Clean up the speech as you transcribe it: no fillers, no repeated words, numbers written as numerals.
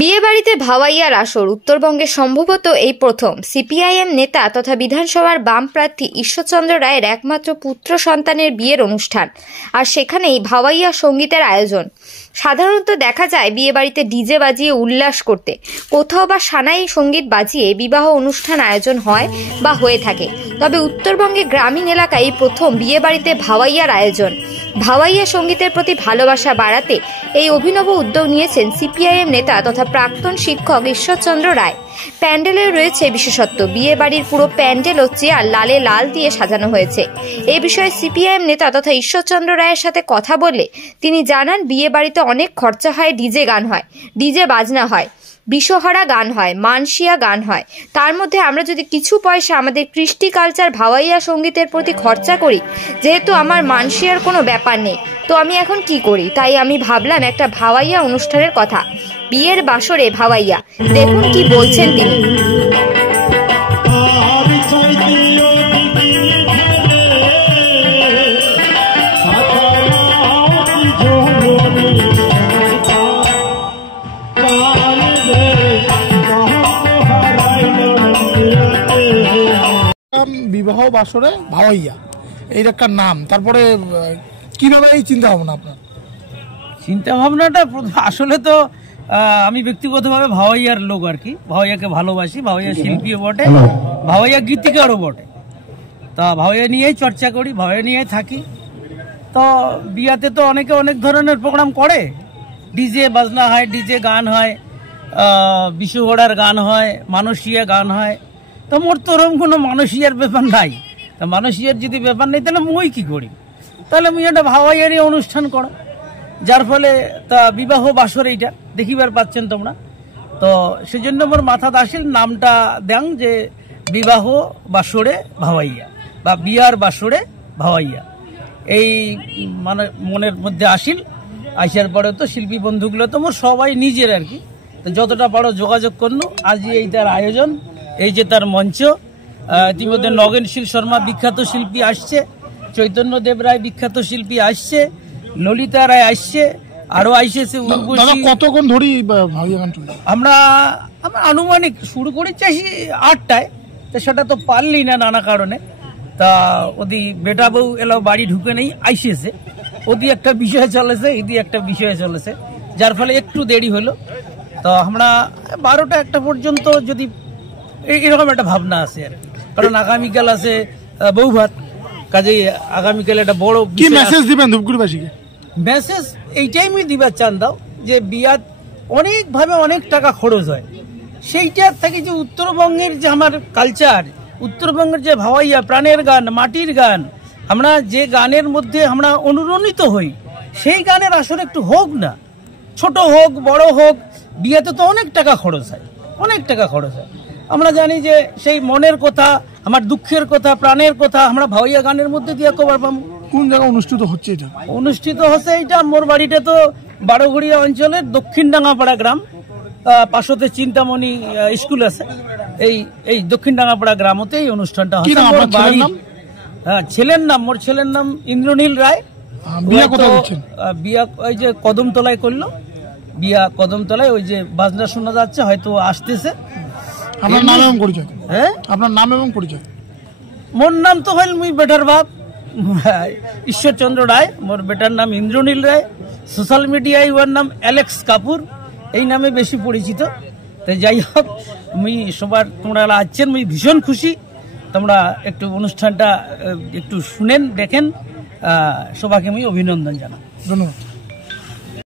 বিয়ে বাড়িতে ভাওয়াইয়ার আসর উত্তরবঙ্গে সম্ভবত এই প্রথম। সিপিআইএম নেতা তথা বিধানসভার বাম প্রার্থী ঈশ্বরচন্দ্র রায়ের একমাত্র পুত্র সন্তানের বিয়ের অনুষ্ঠান, আর সেখানেই ভাওয়াইয়া সঙ্গীতের আয়োজন। সাধারণত দেখা যায় বিয়ে বাড়িতে ডিজে বাজিয়ে উল্লাস করতে, কোথাও বা সানাই সঙ্গীত বাজিয়ে বিবাহ অনুষ্ঠান আয়োজন হয় বা হয়ে থাকে। তবে উত্তরবঙ্গে গ্রামীণ এলাকায় প্রথম বিয়ে বাড়িতে ভাওয়াইয়ার আয়োজন। ভাওয়াইয়া সঙ্গীতের প্রতি ভালোবাসা বাড়াতে এই অভিনব উদ্যোগ নিয়েছেন সিপিআইএম নেতা তথা প্রাক্তন শিক্ষক ঈশ্বরচন্দ্র রায়। প্যান্ডেলের রয়েছে বিশেষত্ব, বিয়ে বাড়ির পুরো প্যান্ডেল ও চেয়ার লালে লাল দিয়ে সাজানো হয়েছে। এ বিষয়ে সিপিআইএম নেতা তথা ঈশ্বরচন্দ্র রায়ের সাথে কথা বলে তিনি জানান, বিয়ে বাড়িতে অনেক খরচা হয়, ডিজে গান হয়, ডিজে বাজনা হয়, বিশ্বহারা গান হয়, মানসিয়া গান হয়। তার মধ্যে আমরা যদি কিছু পয়সা আমাদের কৃষ্টি কালচার ভাওয়াইয়া সঙ্গীতের প্রতি খরচা করি, যেহেতু আমার মানসিয়ার কোনো ব্যাপার নেই, তো আমি এখন কি করি? তাই আমি ভাবলাম একটা ভাওয়াইয়া অনুষ্ঠানের কথা, বিয়ের বাসরে ভাওয়াইয়া। দেখুন কি বলছেন তিনি। বিবাহ বাসরে ভাওয়াইয়া এই একটা নাম, তারপরে কিভাবে এই চিন্তা ভাবনা? আপনার চিন্তা ভাবনাটা আসলে তো আমি ব্যক্তিগতভাবে ভাওয়াইয়ার লোক আর কি, ভাওয়াইয়াকে ভালোবাসি, ভাওয়াইয়া শিল্পীও বটে, ভাওয়াইয়া গীতিকারও বটে। তা ভাওয়াইয়া নিয়েই চর্চা করি, ভাওয়াইয়া নিয়েই থাকি। তো বিয়াতে তো অনেকে অনেক ধরনের প্রোগ্রাম করে, ডিজে বাজনা হয়, ডিজে গান হয়, বিশুঘোড়ার গান হয়, মানসিয়া গান হয়। তো মোর তো ওরকম কোনো মানসিয়ার ব্যাপার নাই। তা মানসিয়ার যদি ব্যাপার নেই তাহলে মুই কি করি? তাহলে মুই একটা ভাওয়াইয়ারই অনুষ্ঠান করো, যার ফলে তা বিবাহ বাসর এইটা দেখিবার পাচ্ছেন তোমরা। তো সেজন্য মোর মাথাতে আসিল নামটা দেন যে বিবাহ বাসরে ভাওয়াইয়া বা বিয়ার বাসরে ভাওয়াইয়া। এই মানে মনের মধ্যে আসিল। আসার পরে তো শিল্পী বন্ধুগুলো তো মোর সবাই নিজের আর কি, তো যতটা পারো যোগাযোগ করলো। আজই এই তার আয়োজন, এই যে তার মঞ্চ। ইতিমধ্যে নগেনশীল শর্মা বিখ্যাত শিল্পী আসছে, চৈতন্য দেব রায় বিখ্যাত শিল্পী আসছে, ললিতা রায় আসছে, আরো আইসেছে। কতক্ষণ ধরি আমরা আনুমানিক শুরু করেছি 8টায়, তো সেটা তো পারলি না নানা কারণে। তা ওদি বেটা বউ এলো বাড়ি ঢুকে নেই, আইসেছে, ওদি একটা বিষয় চলেছে, এদি একটা বিষয় চলেছে, যার ফলে একটু দেরি হলো। তো আমরা 12টা-1টা পর্যন্ত যদি এরকম একটা ভাবনা আছে আর কি, কারণ আগামীকাল আছে বউ ভাত, কাজেই আগামীকাল একটা বড় মেসেজ দিবেন ধূপগুড়িবাসীকে? মেসেজ এইটাই আমি দিবার চান দাও যে বিয়াত অনেকভাবে অনেক টাকা খরচ হয়, সেইটার থেকে যে উত্তরবঙ্গের যে আমার কালচার, উত্তরবঙ্গের যে ভাওয়াইয়া প্রাণের গান, মাটির গান, আমরা যে গানের মধ্যে আমরা অনুরণিত হই, সেই গানের আসলে একটু হোক না, ছোট হোক বড় হোক, বিয়াতে তো অনেক টাকা খরচ হয়, অনেক টাকা খরচ হয়। আমরা জানি যে সেই মনের কথা, আমার দুঃখের কথা, প্রাণের কথা আমরা ভাওয়াইয়া গানের মধ্যে দিয়ে কবার পাবো। কোন জায়গায় অনুষ্ঠিত হচ্ছে এটা? অনুষ্ঠিত হচ্ছে এইটা মোর বাড়িটা তো বারোঘড়িয়া অঞ্চলের দক্ষিণ ডাঙ্গাপাড়া গ্রাম, পাশতে চিন্তামণি স্কুল আছে, এই দক্ষিণ ডাঙ্গাপাড়া গ্রামতে এই অনুষ্ঠানটা হচ্ছে। হ্যাঁ, ছেলের নাম, মোর ছেলের নাম ইন্দ্রনীল রায়। বিয়া ওই যে কদমতলায় করলো, বিয়া কদমতলায়, ওই যে বাজনা শোনা যাচ্ছে, হয়তো আসতেছে। আপনার নাম এবং পরিচয়? হ্যাঁ, আপনার নাম এবং পরিচয়? মোর নাম তো হইল মুই বেটার বাপ ঈশ্বরচন্দ্র রায়, মোর বেটার নাম ইন্দ্রনীল রায়। সোশ্যাল মিডিয়ায় ওর নাম অ্যালেক্স কাপুর, এই নামে বেশি পরিচিত। তো যাই হোক, মুই সবার তোমরা আসছেন, মুই ভীষণ খুশি। তোমরা একটু অনুষ্ঠানটা একটু শুনেন, দেখেন, সবাইকে আমি অভিনন্দন জানাই। ধন্যবাদ।